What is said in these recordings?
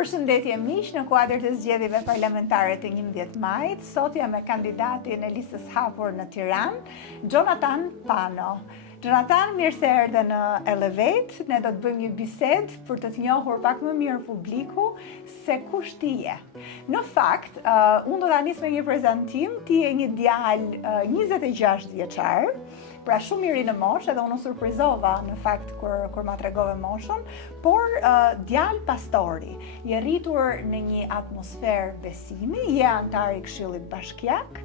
Përshëndetje miq, në kuadër të zgjedhjeve parlamentare të 11 majit, sot jam me kandidatin e listës hapur në Tiranë, Jonathan Pano. Jonathan, mirë se erdhe në Elevate. Ne do të bëjmë një bisedë për të të njohur pak më mirë publiku se kush ti je. Në fakt, unë do ta nis me një prezantim. Ti je një djalë 26 vjeçar, pra shumë i ri në moshë, edhe unë surprizova në fakt kur ma tregove moshën, por djalë pastori, je rritur në një atmosferë besimi, je antar i Këshillit Bashkiak,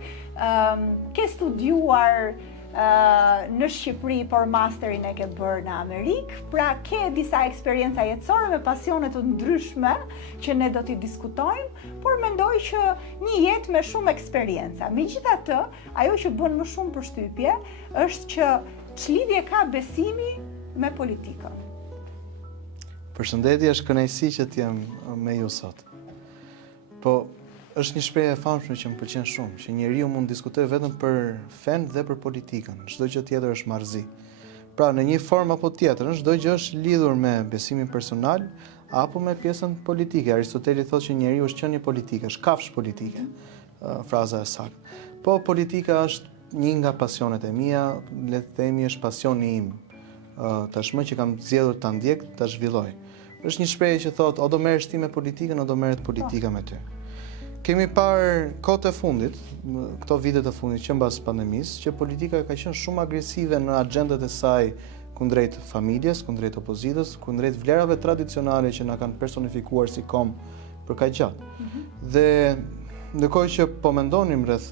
ke studiuar në Shqipëri, por masterin e ke bërë në Amerikë, pra ke disa eksperjenca jetësore me pasione të ndryshme që ne do t'i diskutojmë, por mendoj që një jetë me shumë eksperjenca. Megjithatë, ajo që bën më shumë përshtypje është që ç'lidhje ka besimi me politikën. Përshëndetje, është kënaqësi që t'jem me ju sot. Po, është një shprehje e famshme që më pëlqen shumë, që njeriu mund të diskutojë vetëm për fen dhe për politikën, çdo gjë tjetër është marrëzi. Pra, në një formë apo tjetër, çdo gjë është lidhur me besimin personal apo me pjesën politike. Aristoteli thotë që njeriu është qenie politike, është kafshë politike, fraza e saktë. Po politika është një nga pasionet e mia, le të themi është pasioni im. Tashmë që kam zgjedhur ta ndjek, ta zhvilloj. Është një shprehje që thotë, o do merresh ti me politikën, o do merret politika me ty. Kemi parë kohët e fundit, këto vitet e fundit që mbas pandemisë, që politika ka qenë shumë agresive në agendat e saj kundrejt familjes, kundrejt opozitës, kundrejt vlerave tradicionale që na kanë personifikuar si kom për kaq gjatë. Dhe ndërkohë që po mendonim rreth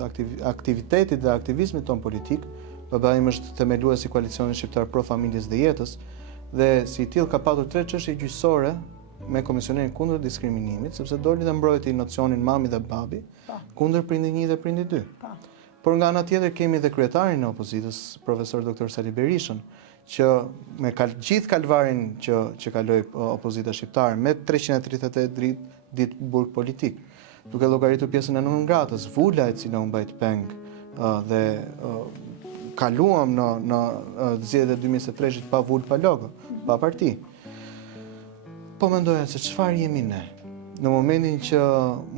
aktivitetit dhe aktivizmit ton politik, baba im është themelues i Koalicionit Shqiptar Pro Familjes dhe Jetës, dhe si tillë ka patur 3 çështje gjyqësore me Komisionerin kundër diskriminimit, sepse doli dhe mbrojti nocionin mami dhe babi kundër prindi 1 dhe prindi 2. Por nga ana tjetër kemi dhe kryetarin e opozitës, profesor Dr. Sali Berishën, që me gjithë kalvarin që kaloi opozita shqiptare me 338 ditë burg politik, duke llogaritur pjesën e nëngratës, Vula e cila u mbajt peng dhe kaluam në zgjedhjet e 2023 pa Vulë, pa logo, pa parti. Po mendoja se çfarë jemi ne. Në momentin që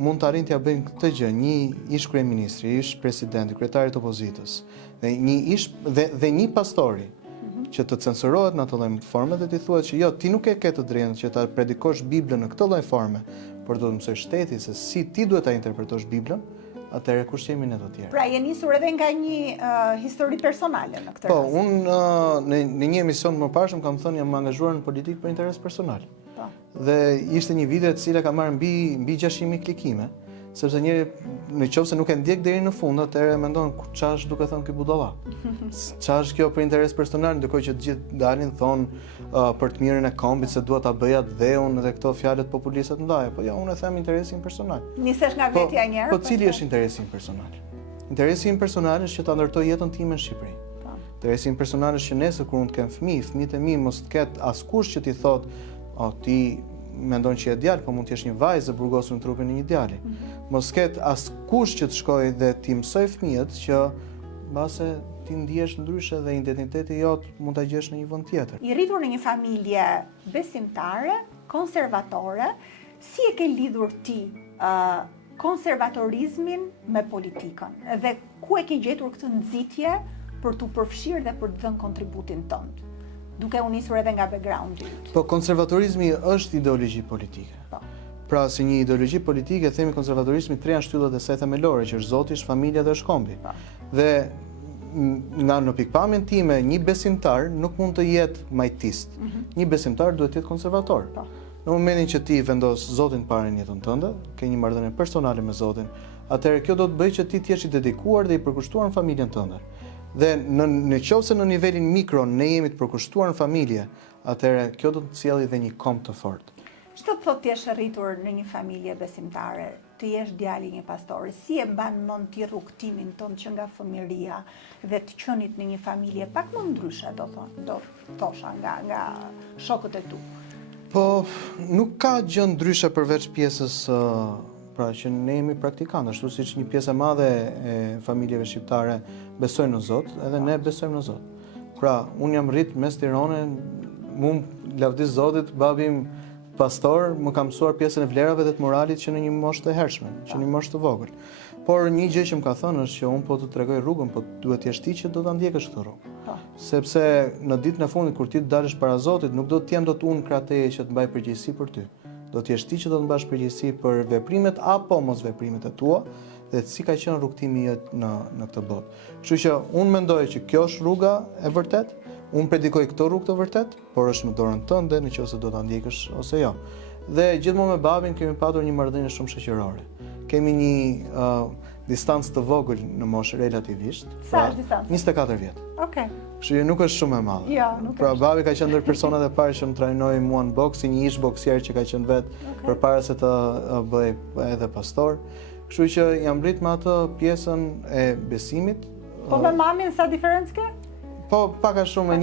mund të arrin t'ja bëjnë këtë gjë, një ish kryeministri, ish presidenti, kryetari i opozitës, dhe një pastori që të censurohet në atë lloj forme dhe t'i thuhet që jo, ti nuk e ke të drejtën që ta predikosh Biblën në këtë lloj forme, por do të mësoj shteti se si ti duhet ta interpretosh Biblën, atëherë kush jemi ne të tjerë. Pra je nisur edhe nga një histori personale në këtë rast. Po, unë në një emision më parshëm kam thënë jam angazhuar në politikë për interes personal. Dhe ishte një video e cila ka marrë mbi 600.000 klikime, sepse njëri nëse nuk e ndjek deri në fund, atëherë mendon çfarë është duke thënë ky budalla. Çfarë është kjo për interes personal, ndërkohë që të gjithë dalin thonë për të mirën e kombit se dua ta bëja dheun dhe këto fjalët populiste të mëdha. Po jo, unë e them interesin personal. Nisesh nga vetja një herë. Po cili është interesi im personal? Interesi im personal është që ta ndërtoj jetën time në Shqipëri. Interesi im personal është që nesër kur unë të kem fëmijët e mi mos të ketë askush që t'i thotë ti mendon që je djalë, po mund të jesh një vajzë e burgosur në trupin e një djali. Mos ket askush që të shkojë dhe t'i mësoj fëmijët që mbase ti ndihesh ndryshe dhe identiteti jot mund ta gjesh në një vend tjetër. I rritur në një familje besimtare, konservatore, si e ke lidhur ti konservatorizmin me politikën? Dhe ku e ke gjetur këtë nxitje për t'u përfshirë dhe për të dhënë kontributin tënd? Duke u nisur edhe nga backgroundi yt. Po konservatorizmi është ideologji politike. Pra si një ideologji politike themi konservatorizmi 3 janë shtyllat e saj themelore, që është Zoti, është familja dhe është kombi. Dhe në pikpamjen time, një besimtar nuk mund të jetë majtist. Një besimtar duhet të jetë konservator. Në momentin që ti vendos Zotin para në jetën tënde, ke një marrëdhënie personale me Zotin, atëherë kjo do të bëjë që ti të jesh i dedikuar dhe i përkushtuar në familjen tënde. Dhe në qoftë se në nivelin mikro ne jemi të përkushtuar në familje, atëherë kjo do të sjellë edhe një kom të fortë. Ç'do të thotë ti je rritur në një familje besimtare, të jesh djali i një pastori, si e mban mend ti rrugtimin tënd që nga fëmijëria dhe të qenit në një familje pak më ndryshe, do thosha nga shokët e tu? Po, nuk ka gjë ndryshe përveç pjesës pra që ne jemi praktikantë, ashtu siç një pjesë e madhe e familjeve shqiptare besojnë në Zot, edhe ne besojmë në Zot. Pra, unë jam rrit mes Tiranës, lavdi Zotit, babim pastor më ka mësuar pjesën e vlerave dhe të moralit që në një moshë të hershme, që në një moshë të vogël. Por një gjë që më ka thënë është që unë po të tregoj rrugën, po duhet të jesh ti që do ta ndjekësh këtë rrugë. Sepse në ditën e fundit kur ti të dalësh para Zotit, nuk do të jem dot unë krateje që të mbaj përgjegjësi për ty. Do të jesh ti që do të mbash përgjegjësi për veprimet apo mos veprimet e tua dhe si ka qenë rrugtimi jot në këtë botë. Kështu që unë mendoj që kjo është rruga e vërtet. Unë predikoj këtë rrugë të vërtet, por është në dorën tënde nëse do ta ndjekësh ose jo. Dhe gjithmonë me babin kemi patur një marrëdhënie shumë shoqërore. Kemi një distancë të vogël në moshë relativisht. Sa është distanca? 24 vjet. Okej. Kështu që nuk është shumë e madhe. Jo, nuk Pra është. babi ka qenë ndër personat e parë që më trajnoi mua në boks, si një ish boksier që ka qenë vetë përpara se të bëj edhe pastor. Kështu që jam mbrit me atë pjesën e besimit. Po me mamin sa diferencë ke? Po pak a shumë e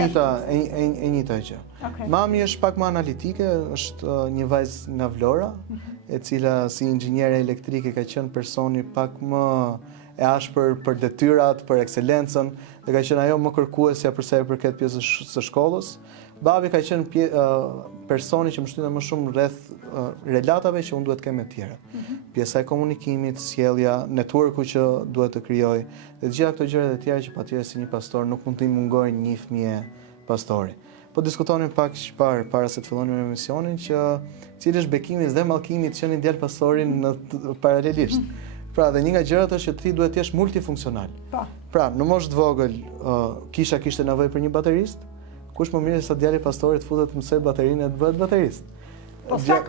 njëjta gjë. Okej. Mami është pak më analitike, është një vajzë nga Vlora, e cila si inxhiniere elektrike ka qenë personi pak më e ashpër për detyrat, për ekselencën, dhe ka qenë ajo më kërkuesja për sa i përket pjesës së shkollës. Babi ka qenë personi që më shtyte më shumë rreth relatave që unë duhet të kem me të tjerë. Pjesa e komunikimit, sjellja, networku që duhet të krijoj, dhe të gjitha këto gjërat e tjera që patjetër si një pastor nuk mund të mungojnë një fëmijë pastori. Po diskutonim pak para se të fillonim emisionin që cili është bekimi dhe mallkimi të qenë djalë pastorin paralelisht. Pra, dhe një nga gjërat është që ti duhet të jesh multifunksional. Pra, në moshë të vogël kisha kishte nevojë për një baterist, kush më mirë se sa djali pastorit futet të mësoj baterinë e të bëhet baterist. Po sa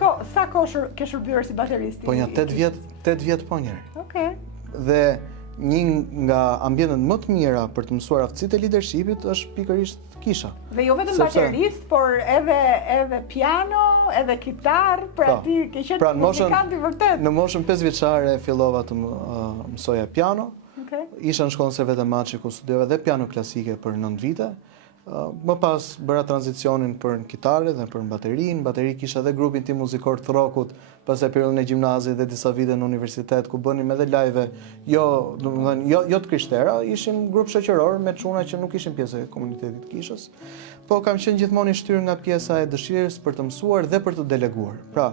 kohë ke shërbyer si bateristi? Po një 8 vjet po njëri. Okej. Dhe një nga ambientet më të mira për të mësuar aftësitë e leadershipit është pikërisht kisha. Dhe jo vetëm baterist, por edhe piano, edhe kitar, pra ti ke qenë muzikant i vërtet. Në moshën 5 vjeçare fillova të mësoja piano. Isha në shkollën Servet e Maçi ku studiova dhe piano klasike për 9 vite. Më pas bëra tranzicionin për në kitare dhe për në bateri. Në bateri kisha dhe grupin tim muzikor të rockut, pastaj periudhën e gjimnazit dhe disa vite në universitet ku bënim edhe live, jo të krishtera, ishim grup shoqëror me çuna që nuk ishin pjesë e komunitetit të kishës. Po kam qenë gjithmonë i shtyrë nga pjesa e dëshirës për të mësuar dhe për të deleguar. Pra,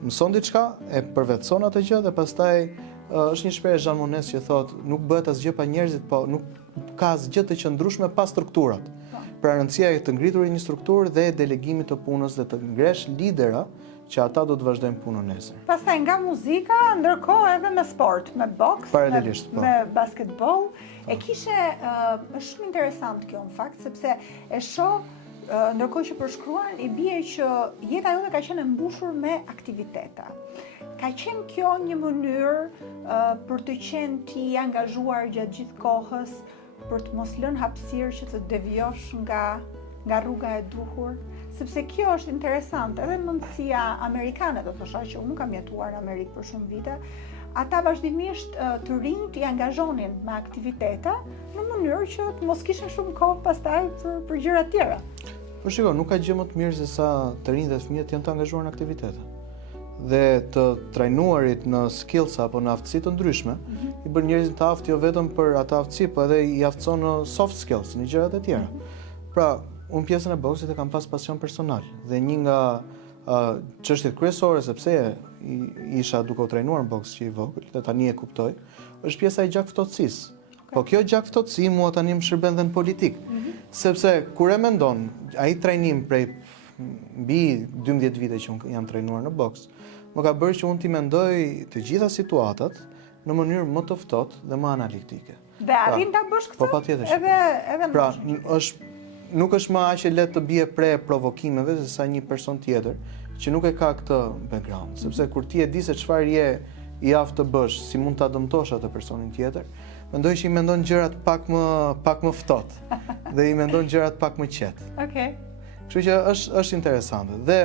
mëson diçka, e përvetëson atë gjë dhe pastaj është një shprehje Jean Monnet që thotë nuk bëhet asgjë pa njerëzit, po nuk ka asgjë të qëndrueshme pa strukturat. Pra rëndësia e të ngriturit një strukturë dhe delegimit të punës dhe të ngresh lidera që ata do të vazhdojnë punën nesër. Pastaj nga muzika, ndërkohë edhe me sport, me boks, me basketball. E kishe, është shumë interesant kjo në fakt, sepse e shoh ndërkohë që përshkruan i bie që jeta jote ka qenë e mbushur me aktivitete. Ka qenë kjo një mënyrë për të qenë ti angazhuar gjatë gjithë kohës, për të mos lënë hapësirë që të devijosh nga rruga e duhur, sepse kjo është interesant, edhe mundësia amerikane, do thosha që unë kam jetuar në Amerikë për shumë vite, ata vazhdimisht të rinjt i angazhonin me aktivitete në mënyrë që të mos kishin shumë kohë pastaj për gjëra tjera. Po shiko, nuk ka gjë më të mirë se sa të rinjt dhe fëmijët janë të angazhuar në aktivitete. Dhe të trajnuarit në skills apo në aftësi të ndryshme, i bën njerëzit të aftë jo vetëm për atë aftësi, po edhe i aftëson në soft skills, në gjërat e tjera. Pra, unë pjesën e boksit e kam pas pasion personal dhe një nga çështjet kryesore sepse isha duke u trajnuar në boks që i vogël, dhe tani e kuptoj, është pjesa e gjakftotësisë. Po kjo gjakftotësi mua tani më shërben dhe në politikë, sepse kur e mendon ai trajnim prej mbi 12 vite që unë jam trajnuar në boks, më ka bërë që unë t'i mendoj të gjitha situatat në mënyrë më të ftohtë dhe më analitike. Dhe arrin ta bësh këtë? Po patjetër. Edhe pra, nuk është më aq e lehtë të bie pre provokimeve se sa një person tjetër që nuk e ka këtë background, sepse kur ti e di se çfarë je i aftë të bësh, si mund ta dëmtosh atë personin tjetër, mendoj që i mendon gjërat pak më ftohtë dhe i mendon gjërat pak më qetë. Okej. Kështu që është interesante. Dhe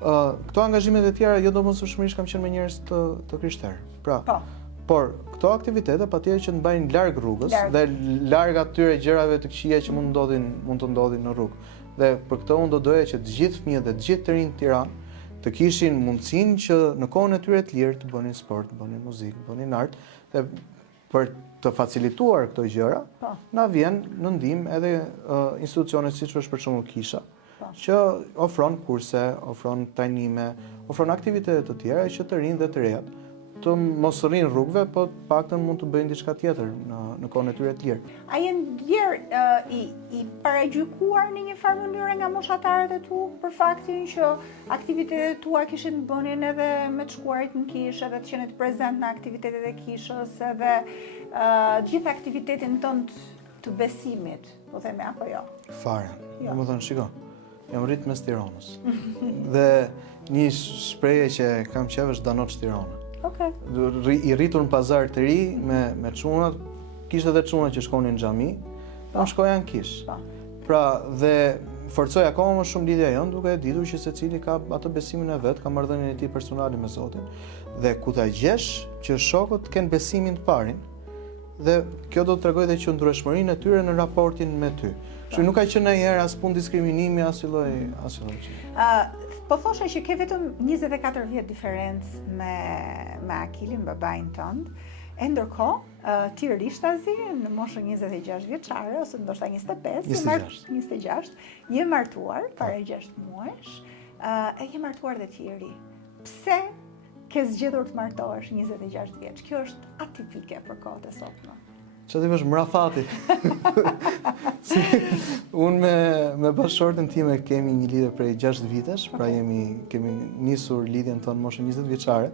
këto angazhimet e tjera jo domosdoshmërisht kam qenë me njerëz të krishterë. Pra, por këto aktivitete patjetër që të mbajnë larg rrugës dhe larg atyre gjërave të këqija që mund të ndodhin në rrugë. Dhe për këtë unë do doja që të gjithë fëmijët dhe të gjithë të rinjt në Tiranë të kishin mundësinë që në kohën e tyre të lirë të bënin sport, të bënin muzikë, të bënin art, dhe për të facilituar këto gjëra, na vjen në ndihmë edhe institucione siç është për shembull kisha, që ofron kurse, ofron trajnime, ofron aktivitete të tjera që të rinj dhe të rehat të mos rrinë rrugëve, po të paktën mund të bëjnë diçka tjetër në kohën e tyre të lirë. A jenë djerë i paragjykuar në një farë mënyrë nga moshatarët e tu për faktin që aktivitetet tua kishin bënin edhe me të shkuarit në kishë, edhe të qenë të prezent në aktivitetet e kishës, edhe gjithë aktivitetin tënd të besimit, po themi apo jo? Fare. Jo. Më thënë, shiko, jam rritë mes Tiranës. Dhe një shprehje që kam qef është danoç Tirana. Okay. I rritur në pazar të ri me çunat, kishte edhe çuna që shkonin në xhami, unë shkoja në kishë. Pra dhe forcoj akoma më shumë lidhja jonë duke e ditur që secili ka atë besimin e vet, ka marrëdhënien e tij personale me Zotin. Dhe ku ta gjesh që shokët kanë besimin të parin, dhe kjo do të tregojë dhe qëndrueshmërinë e tyre në raportin me ty. Kështu nuk ka qenë ndonjëherë as punë diskriminimi, as lloj. Po thoshe që ke vetëm 24 vjet diferencë me Akilin, babain tënd, e ndërkohë ti rishtazi në moshën 26 vjeçare ose ndoshta 25, 26, je martuar para 6 muajsh, e je martuar dhe ti i ri. Pse ke zgjedhur të martohesh 26 vjeç? Kjo është atipike për kohët e sotme. Që ti është mrafati. Unë me bashkëshorten time kemi një lidhje prej 6 vitesh, pra kemi nisur lidhjen tonë moshën 20 vjeçare,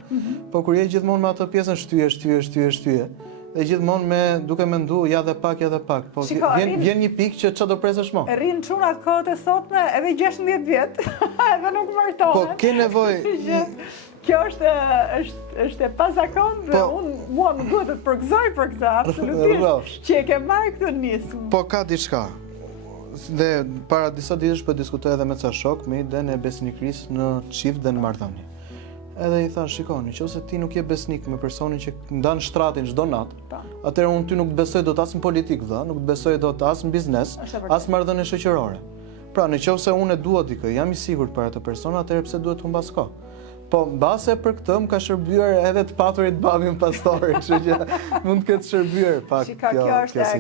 po kur je gjithmonë me atë pjesën shtyje, dhe gjithmonë duke mendu ja dhe pak, po vjen një pikë që çfarë do presësh më. Rrin çunat kohët e sotme edhe 16 vjet, edhe nuk martohen. Po ke nevojë. Kjo është e pazakontë dhe mua më duhet të përgëzoj për këtë, absolutisht, që e ke marrë këtë nismë. Po ka diçka. Dhe para disa ditësh po diskutoj edhe me ca shok me idenë e besnikërisë në çift dhe në marrëdhënie. Edhe i thash, shikoni, nëse ti nuk je besnik me personin që ndan shtratin çdo natë, atëherë unë ty nuk të besoj dot as në politikë, nuk të besoj dot as në biznes, as në marrëdhënie shoqërore. Pra, nëse unë e dua dikë, jam i sigurt për atë person, atëherë pse duhet të humbas kohë? Po, mbase për këtë më ka shërbyer edhe të paturit babin pastori, kështu që mund të ketë shërbyer pak.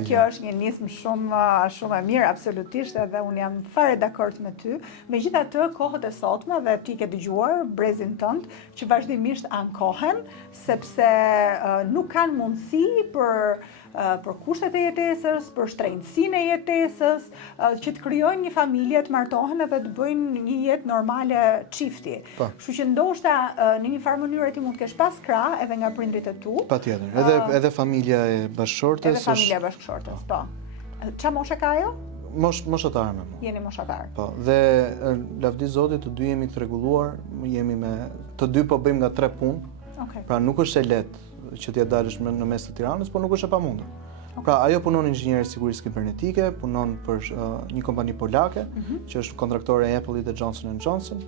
Kjo është një nismë shumë e mirë, absolutisht, edhe unë jam fare dakord me ty. Megjithatë, kohët e sotme dhe ti ke dëgjuar brezin tënd që vazhdimisht ankohen, sepse nuk kanë mundësi për kushtet e jetesës, për shtrenjtësinë e jetesës, që të krijojnë një familje, të martohen edhe të bëjnë një jetë normale çifti. Kështu që ndoshta në një farë mënyrë ti mund të kesh pas krah edhe nga prindrit e tu. Patjetër. Edhe familja e bashkëshortes. Edhe familja e bashkëshortes, po. Ç'a moshe ka ajo? Moshatare me mua. Jeni moshatar. Po, dhe lavdi Zotit të dy jemi të rregulluar, të dy po bëjmë nga 3 punë. Pra nuk është e lehtë që t'ja dalësh në mes të Tiranës, por nuk është e pamundur. Pra ajo punon inxhinier sigurisë kibernetike, punon për një kompani polake, që është kontraktore e Apple-it dhe Johnson & Johnson,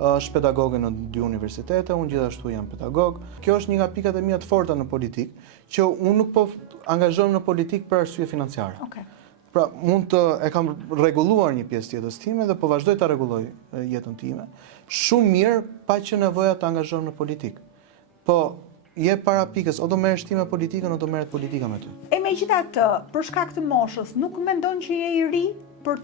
është pedagoge në 2 universitete, unë gjithashtu jam pedagog. Kjo është një nga pikat e mia të forta në politikë, që unë nuk po angazhohem në politikë për arsye financiare. Pra mund e kam rregulluar një pjesë të jetës time dhe po vazhdoj ta rregulloj jetën time. Shumë mirë pa që nevoja të angazhohem në politikë. Po je para pikës, o do merresh ti me politikën, o do merret politika me ty. E megjithatë, për shkak të moshës, nuk mendon që je i ri për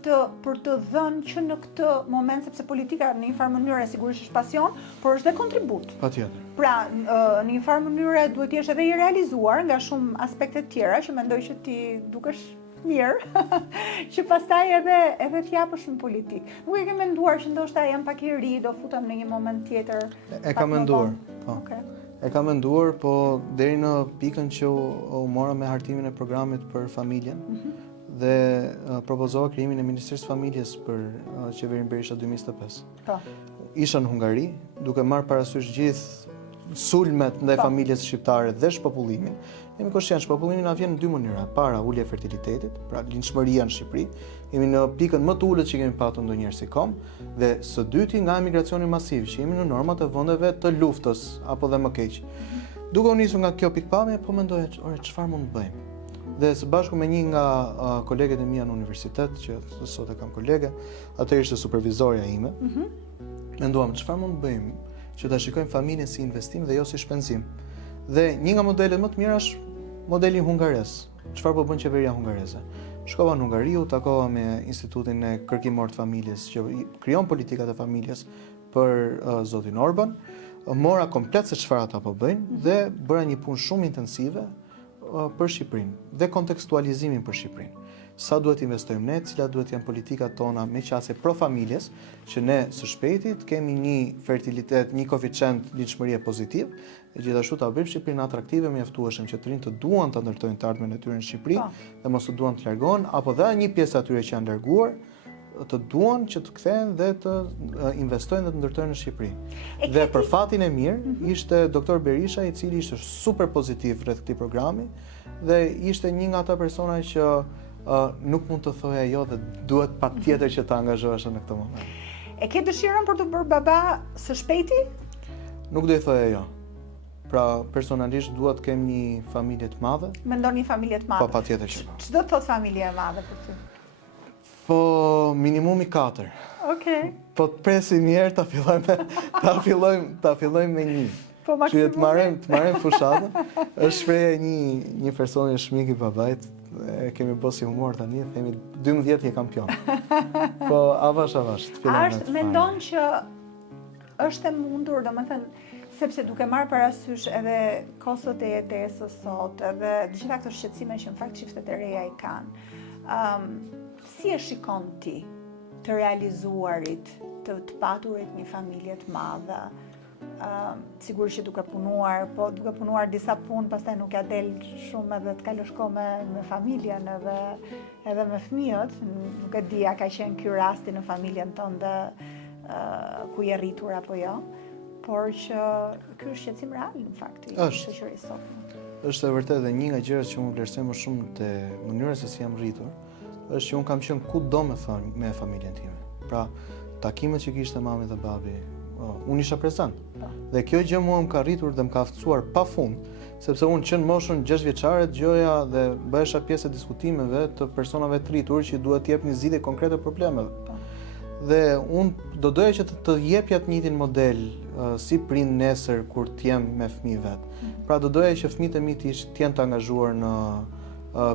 të dhënë që në këtë moment, sepse politika në një farë mënyrë sigurisht është pasion, por është dhe kontribut. Patjetër. Pra, në një farë mënyrë duhet të jesh edhe i realizuar nga shumë aspekte tjera që mendoj që ti dukesh mirë, që pastaj edhe t'japësh në politikë. Nuk e ke menduar që ndoshta jam pak i ri, do futem në një moment tjetër? E kam menduar. Po. E kam menduar, po deri në pikën që u mora me hartimin e programit për familjen dhe propozova krijimin e Ministrisë Familjes për qeverinë Berisha 2025. Po. Isha në Hungari, duke marrë parasysh gjithë sulmet ndaj familjes shqiptare dhe shpopullimin. Jemi koshient shpopullimin na vjen në 2 mënyra. Para, ulja e fertilitetit, pra linçmëria në Shqipëri. Jemi në pikën më të ulët që kemi patur ndonjëherë si kom, dhe së dyti nga emigracioni masiv, që jemi në normat e vendeve të luftës apo dhe më keq. Duke u nisur nga kjo pikpamje, po mendoja, çfarë mund të bëjmë? Dhe së bashku me një nga koleget e mia në universitet, që sot e kam kolege, atë ishte supervizorja ime. Menduam çfarë mund të bëjmë që ta shikojmë familjen si investim dhe jo si shpenzim. Dhe një nga modelet më të mira është modeli hungares. Çfarë po bën qeveria hungareze? Shkova në Hungari, u takova me Institutin e Kërkimor të Familjes që krijon politikat e familjes për zotin Orban. Mora komplet se çfarë ata po bëjnë dhe bëra një punë shumë intensive për Shqipërinë dhe kontekstualizimin për Shqipërinë. Sa duhet investojmë ne, cilat duhet janë politikat tona me qasje pro familjes, që ne së shpejti të kemi një fertilitet, një koeficient lidhshmërie pozitiv, e gjithashtu ta bëjmë Shqipërinë atraktive, mjaftueshëm që të rinë të duan të ndërtojnë të ardhmen e tyre në Shqipëri dhe mos të duan të largohen, apo dhe një pjesë atyre që janë larguar të duan që të kthehen dhe të investojnë dhe të ndërtojnë në Shqipëri. Dhe për fatin e mirë, ishte doktor Berisha, i cili ishte super pozitiv rreth këtij programi dhe ishte një nga ata persona që nuk mund të thoja jo dhe duhet patjetër që të angazhohesh në këtë moment. E ke dëshirën për të bërë baba së shpejti? Nuk do i thoja jo. Pra, personalisht duhet të kem një familje të madhe. Mendon një familje të madhe? Po, patjetër që po. Ç'do të thotë familje e madhe për ty? Po, minimumi 4. Okej. Po të presim mirë ta fillojmë me 1. Po maksimumi. Që të marrem fushatën. Është shpreha një personi shmik i babait. E kemi bërë si humor tani, themi 12 je kampion. Po avash, të fillojmë. Mendon që është e mundur, domethënë, sepse duke marrë parasysh edhe kostot e jetesës sot, edhe gjitha këto shqetësime që në fakt çiftet e reja i kanë. Si e shikon ti të realizuarit, të paturit një familje të madhe? Sigurisht që duke punuar disa punë, pastaj nuk ja del shumë edhe të kalosh kohë me familjen edhe me fëmijët. Nuk e di a ka qenë ky rasti në familjen tënde ku je rritur apo jo, por që ky është shqetësim real në fakt i shoqërisë sot. Është e vërtetë dhe një nga gjërat që unë vlerësoj më shumë te mënyra se si jam rritur, është që unë kam qenë kudo me familjen time. Pra, takimet që kishte mami dhe babi, unë isha prezant. Dhe kjo gjë mua më ka rritur dhe më ka aftësuar pafund, sepse unë që në moshën 6 vjeçare dëgjoja dhe bëhesha pjesë e diskutimeve të personave të rritur që duhet të jepnin zgjidhje konkrete problemeve. Dhe unë do doja që të jepja të njëjtin model si prind nesër kur të jem me fëmijë vet. Pra do doja që fëmijët e mi të jenë të angazhuar në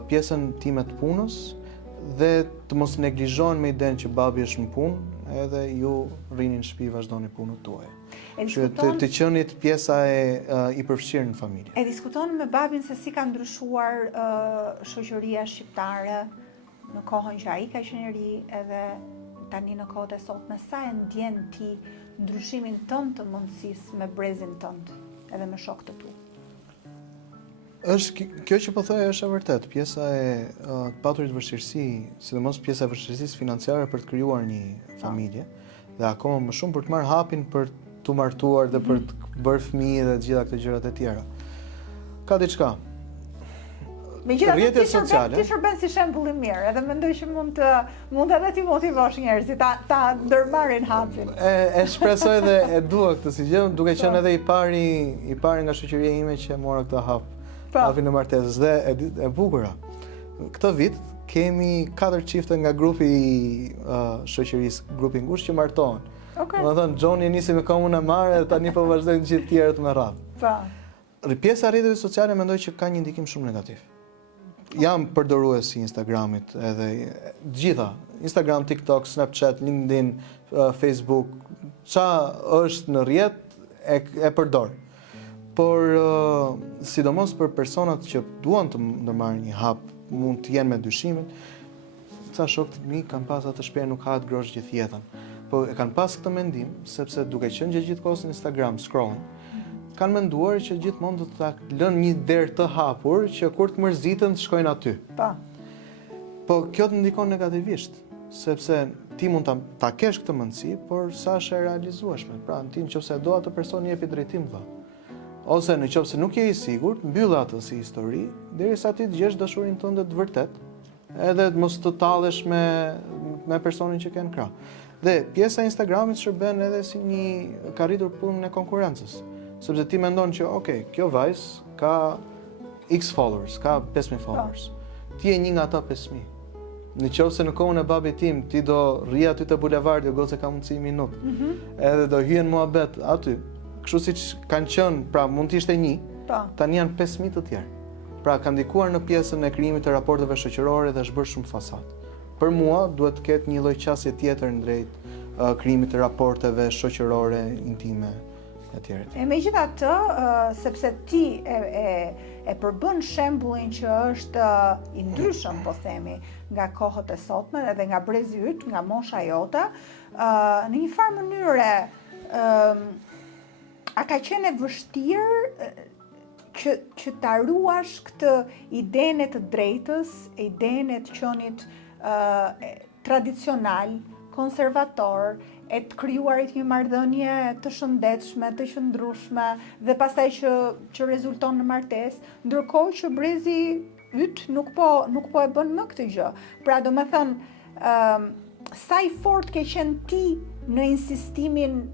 pjesën time të punës dhe të mos neglizhohen me idenë që babi është në punë, edhe ju rrini në shtëpi vazhdoni punën tuaj. Të qenit pjesa i përfshirë në familje. E diskuton me babin se si ka ndryshuar shoqëria shqiptare në kohën që ai ka qenë i ri edhe tani në kohët e sotme, sa e ndjen ti ndryshimin tënd të mundësisë me brezin tënd edhe me shokët e tu? Kjo që po thoja është e vërtet, pjesa e paturit vështirësi, sidomos pjesa e vështirësisë financiare për të krijuar një familje, dhe akoma më shumë për të marrë hapin për të martuar dhe për të bërë fëmijë dhe gjitha këto gjërat e tjera. Ka diçka. Megjithatë ti shërben si shembull i mirë, edhe mendoj që mund edhe ti motivosh njerëzit ta ndërmarrin hapin. E shpresoj dhe e dua këtë si gjë, duke qenë edhe i pari nga shoqëria ime që mora këtë hapin e martesës dhe e bukura. Këtë vit kemi 4 çifte nga grupi i shoqërisë, grupi ngushtë që martohen. Do thënë Gjoni nisi me Komun e Mare dhe tani po vazhdojnë gjithë tjerët me radhë. Pjesa e rrjeteve sociale mendoj që ka një ndikim shumë negativ. Jam përdorues i Instagramit edhe gjitha, Instagram, TikTok, Snapchat, LinkedIn, Facebook, qa është në rrjet e përdor. Por sidomos për personat që duan të ndërmarrin një hap, mund të jenë me dyshimin, ca shokët mi kanë pas atë shprehje nuk hahet grosh gjithë jetën. Po e kanë pas këtë mendim sepse duke qenë gjithë kohës në Instagram scrolling, kanë menduar që gjithmonë do të lënë një derë të hapur që kur të mërziten të shkojnë aty. Po kjo të ndikon negativisht, sepse ti mund ta kesh këtë mundësi, por sa është e realizueshme. Pra, ti nëse do atë person jepi drejtim vë. Ose nëse nuk je i sigurt, mbyll atë si histori, derisa ti të gjesh dashurinë tënde të vërtet, edhe të mos të tallesh me personin që ke në krah. Dhe pjesa e Instagramit shërben edhe si një ka rritur punën e konkurrencës. Sepse ti mendon që, kjo vajzë ka X followers, ka 5.000 followers. Ti je një nga ata 5.000. Nëse në kohën e babit tim, ti do rri aty te bulevardi, goce ka mundësi minutë. Edhe do hyen muhabet aty. Kështu siç kanë qenë, pra mund të ishte 1, tani janë 5.000 të tjerë. Pra ka ndikuar në pjesën e krijimit të raporteve shoqërore dhe është bërë shumë fasad. Për mua duhet të ketë një lloj qasje tjetër ndrejt krijimit të raporteve shoqërore, intime etj. E megjithatë, sepse ti e përbën shembullin që është i ndryshëm, po themi, nga kohët e sotme dhe nga brezi yt, nga mosha jote, në një farë mënyre a ka qenë e vështirë që ta ruash këtë idenë të drejtës, idenë të qenit tradicional, konservator, e të krijuarit një marrëdhënie të shëndetshme, të qëndrueshme dhe pastaj që rezulton në martesë, ndërkohë që brezi yt nuk po e bën më këtë gjë. Pra domethënë, sa i fort ke qenë ti në insistimin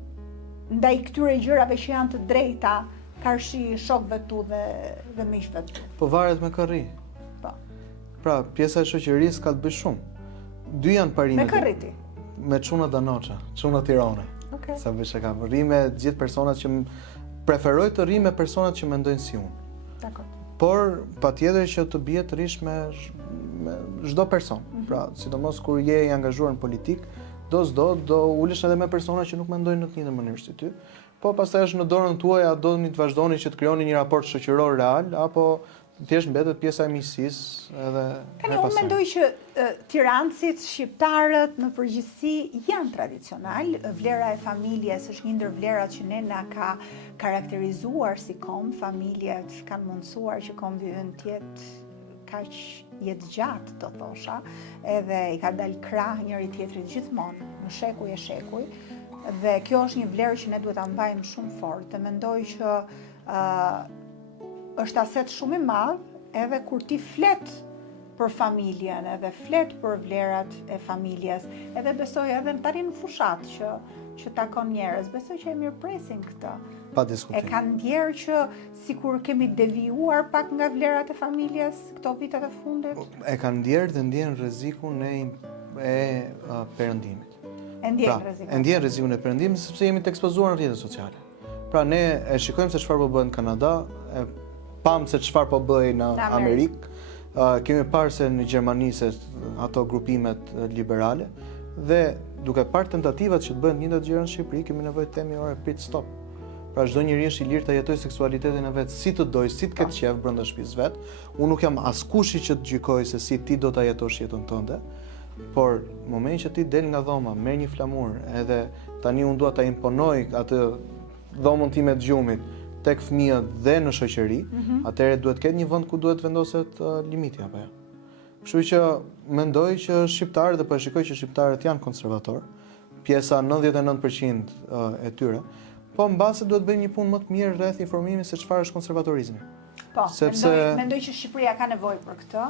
ndaj këtyre gjërave që janë të drejta, karshi shokëve tu dhe miqve tu. Po varet me kërri. Po. Pra, pjesa e shoqërisë ka të bëjë shumë. Dy janë parimet. Me kërriti. Me çuna Danoça, çuna Tirana. Okay. Sa vesh e kam. Rri me gjithë personat që preferoj të rri me personat që mendojnë si unë. Dakor. Por patjetër që të bie të rish me çdo person. Pra, sidomos kur je i angazhuar në politik, do ulesh edhe me persona që nuk mendojnë në të njëjtën mënyrë si ty. Po pastaj është në dorën tuaj, a doni të vazhdoni që të krijoni një raport shoqëror real apo thjesht mbetet pjesa e miqësisë edhe Unë mendoj që tirancit, shqiptarët në përgjithësi janë tradicional. Vlera e familjes është një ndër vlerat që ne na ka karakterizuar si kom. Familjet kanë mundësuar që kombi ynë të jetë kaq jetë gjatë, do thosha, edhe i ka dalë krah njëri tjetrit gjithmonë, në shekuj e shekuj. Dhe kjo është një vlerë që ne duhet ta mbajmë shumë fort. Dhe mendoj që është aset shumë i madh edhe kur ti flet për familjen, edhe flet për vlerat e familjes, edhe besoj edhe tani në fushat që takon njerëz, besoj që e mirëpresin këtë. Pa diskutim. E kanë ndjerë që sikur kemi devijuar pak nga vlerat e familjes këto vitet e fundit? E kanë ndjerë dhe ndjen rrezikun e perëndimit. E ndjen rrezikun. E ndjen rrezikun e perëndimit sepse jemi të ekspozuar në rrjetet sociale. Pra ne e shikojmë se çfarë po bëhet në Kanada, pam se çfarë po bëj në Amerikë. Kemi parë se në Gjermani se ato grupimet liberale dhe duke parë tentativat që të bëhen njëjtat gjëra në Shqipëri, kemi nevojë të themi ore prit stop. Pra çdo njeri është i lirë të jetojë seksualitetin e vet si të dojë, si të ketë qejf brenda shtëpisë vet. Unë nuk jam askushi që të gjykoj se si ti do ta jetosh jetën tënde, por në momentin që ti del nga dhoma, merr një flamur, edhe tani unë dua ta imponoj atë dhomën time të gjumit tek fëmijët dhe në shoqëri, atëherë duhet ketë një vend ku duhet vendoset limiti apo jo. Kështu që mendoj që shqiptarët, dhe po e shikoj që shqiptarët janë konservator, pjesa 99% e tyre, po mbase duhet bëjnë një punë më të mirë rreth informimit se çfarë është konservatorizmi. Po, sepse mendoj që Shqipëria ka nevojë për këtë,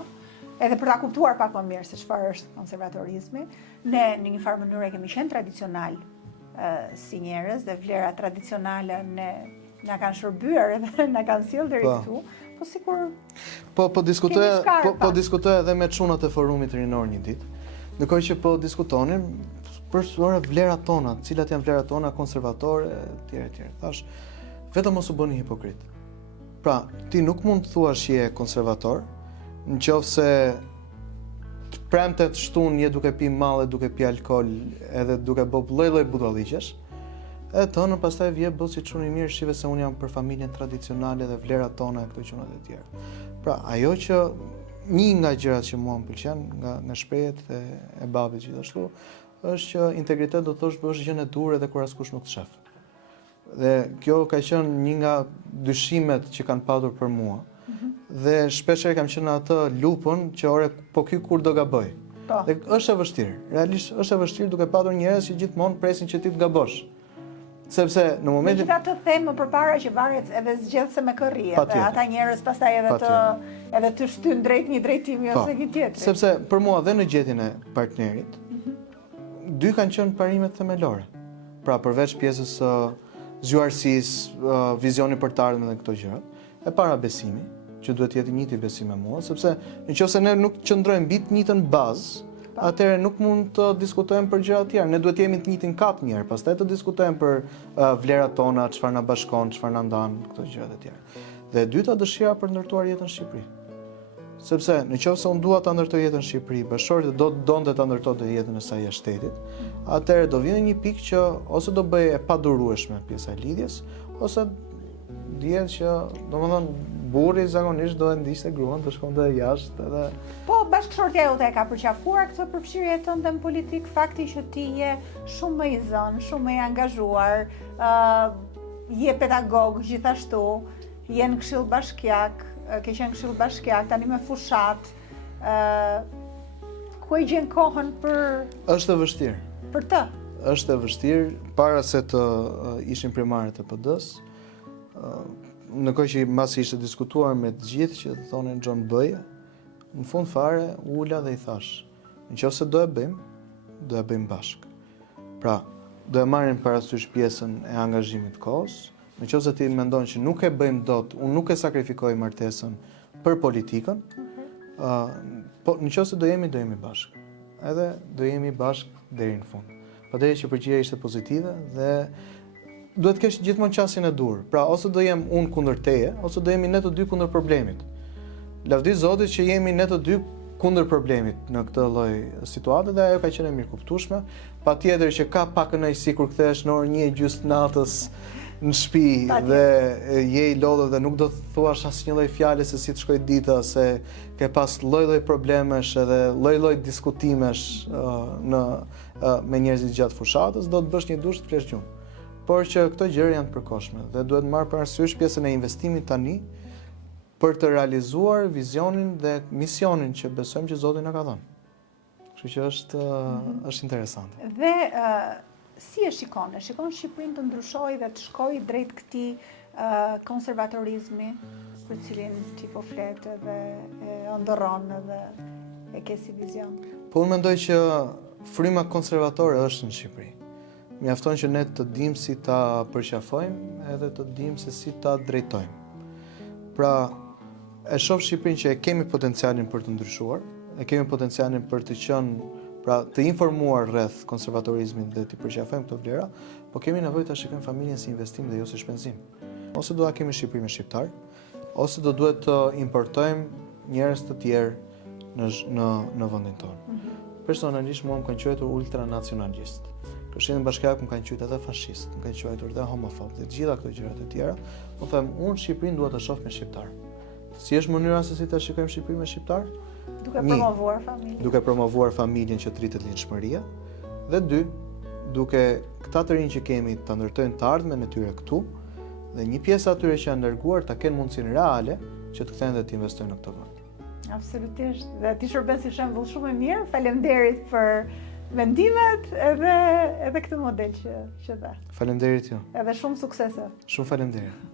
edhe për ta kuptuar pak më mirë se çfarë është konservatorizmi. Ne në një farë mënyrë kemi qenë tradicional si njerëz dhe vlera tradicionale na kanë shërbyer dhe na kanë sjellë deri këtu, po sikur po diskutoja edhe me çunat e forumit rinor një ditë. Ndërkohë që po diskutonin për vlerat tona, cilat janë vlerat tona konservatore etj. Thash, vetëm mos u bëni hipokrit. Pra, ti nuk mund të thuash je konservator, nëse të premte të shtunë je duke pi mall, duke pi alkool, edhe duke bë lloj-lloj budalliqesh. E të hënën pastaj vje bëllë si çuni mirë, shive se unë jam për familjen tradicionale dhe vlerat tona e këto qunat e tjera. Pra, ajo që një nga gjërat që mua më pëlqen nga shprehjet e babit gjithashtu, është që integritet do të thosh bësh gjën e dur edhe kur askush nuk të shef. Dhe kjo ka qenë një nga dyshimet që kanë patur për mua. Dhe shpesh kam qenë atë lupën që ore po ky kur do gaboj. Dhe është e vështirë. Realisht është e vështirë duke patur njerëz që gjithmonë presin që ti të gabosh. Sepse në momentin megjithatë them më përpara që varet edhe zgjedhse me kërri, edhe ata njerëz pastaj edhe të shtyn drejt një drejtimi ose një tjetri. Sepse për mua dhe në gjetjen e partnerit, dy kanë qenë parimet themelore. Pra përveç pjesës së zgjuarësisë, vizioni për të ardhmen dhe këto gjëra, e para besimi, që duhet të jetë i njëjti besim me mua, sepse nëse ne nuk qëndrojmë mbi të njëjtën bazë, atëherë nuk mund të diskutojmë për gjëra të tjera. Ne duhet të jemi të njëjtin kap një herë, pastaj të diskutojmë për vlerat tona, çfarë na bashkon, çfarë na ndan, këto gjëra të tjera. Dhe e dyta, dëshira për ndërtuar jetën në Shqipëri. Sepse në qoftë se unë dua ta ndërtoj jetën në Shqipëri, bashkëshorti do donte ta ndërtonte jetën e saj jashtë shtetit, atëherë do vjen një pikë që ose do bëj e padurueshme pjesa e lidhjes, ose dihet që, domethënë, burri zakonisht do e ndiqte gruan të shkonte jashtë edhe Po, bashkëshortja jote e ka përqafuar këtë përfshirje tënde në politik, fakti që ti je shumë më i zënë, shumë më i angazhuar, je pedagog gjithashtu, je në këshill bashkiak, ke qenë këshill bashkiak, tani me fushat, ku e gjen kohën është e vështirë. për të? Është e vështirë, para se të ishin primarët e PD-s, në kohë që mbasi ishte diskutuar me të gjithë që thonin John bëje, në fund fare ula dhe i thash, nëse do e bëjmë bashkë. Pra, do e marrim parasysh pjesën e angazhimit të kohës. Nëse ti mendon që nuk e bëjmë dot, unë nuk e sakrifikoj martesën për politikën, po nëse do jemi bashkë. Edhe do jemi bashkë deri në fund. Patjetër që përgjigja ishte pozitive dhe duhet të kesh gjithmonë qasjen e dur. Pra, ose do jem unë kundër teje, ose do jemi ne të dy kundër problemit. Lavdi Zotit që jemi ne të dy kundër problemit në këtë lloj situate dhe ajo ka qenë e mirëkuptueshme. Patjetër që ka pak kënaqësi kur kthehesh në orën 1:30 natës në shtëpi dhe je i lodhur dhe nuk do të thuash asnjë lloj fjale se si të shkoj dita, se ke pas lloj-lloj problemesh edhe lloj-lloj diskutimesh me njerëzit gjatë fushatës, do të bësh një dush të flesh gjumë. Por që këto gjëra janë të përkohshme dhe duhet marrë parasysh pjesën e investimit tani për të realizuar vizionin dhe misionin që besojmë që Zoti na ka dhënë. Kështu që është interesante. Dhe si e shikon? E shikon Shqipërinë të ndryshojë dhe të shkojë drejt këtij konservatorizmi për cilin ti po flet dhe e ndërron dhe e ke si vizion? Po unë mendoj që fryma konservatore është në Shqipëri. Mjafton që ne të dimë si ta përqafojmë edhe të dimë se si ta drejtojmë. Pra, e shoh Shqipërinë që e kemi potencialin për të ndryshuar, e kemi potencialin për të qenë, pra të informuar rreth konservatorizmit dhe të përqafojmë këto vlera, po kemi nevojë ta shikojmë familjen si investim dhe jo si shpenzim. Ose do ta kemi Shqipëri me shqiptar, ose do duhet të importojmë njerëz të tjerë në vendin tonë. Personalisht mua më kanë quajtur ultranacionalist. Këshillin bashkiak më kanë quajtur edhe fashist, më kanë quajtur edhe homofob dhe të gjitha këto gjërat e tjera. Po them, unë Shqipërinë dua ta shoh me shqiptar. Si është mënyra se si ta shikojmë Shqipërinë me shqiptar? Duke promovuar familjen. Duke promovuar familjen që rritet linjshmëria, dhe 2, duke këta të rinj që kemi ta ndërtojnë të ardhmen e tyre këtu, dhe një pjesë atyre që janë larguar ta kenë mundësinë reale që të kthehen dhe të investojnë në këtë vend. Absolutisht. Dhe ti shërben si shembull shumë i mirë. Faleminderit për vendimet edhe këtë model që dha. Faleminderit ju. Edhe shumë suksese. Shumë faleminderit.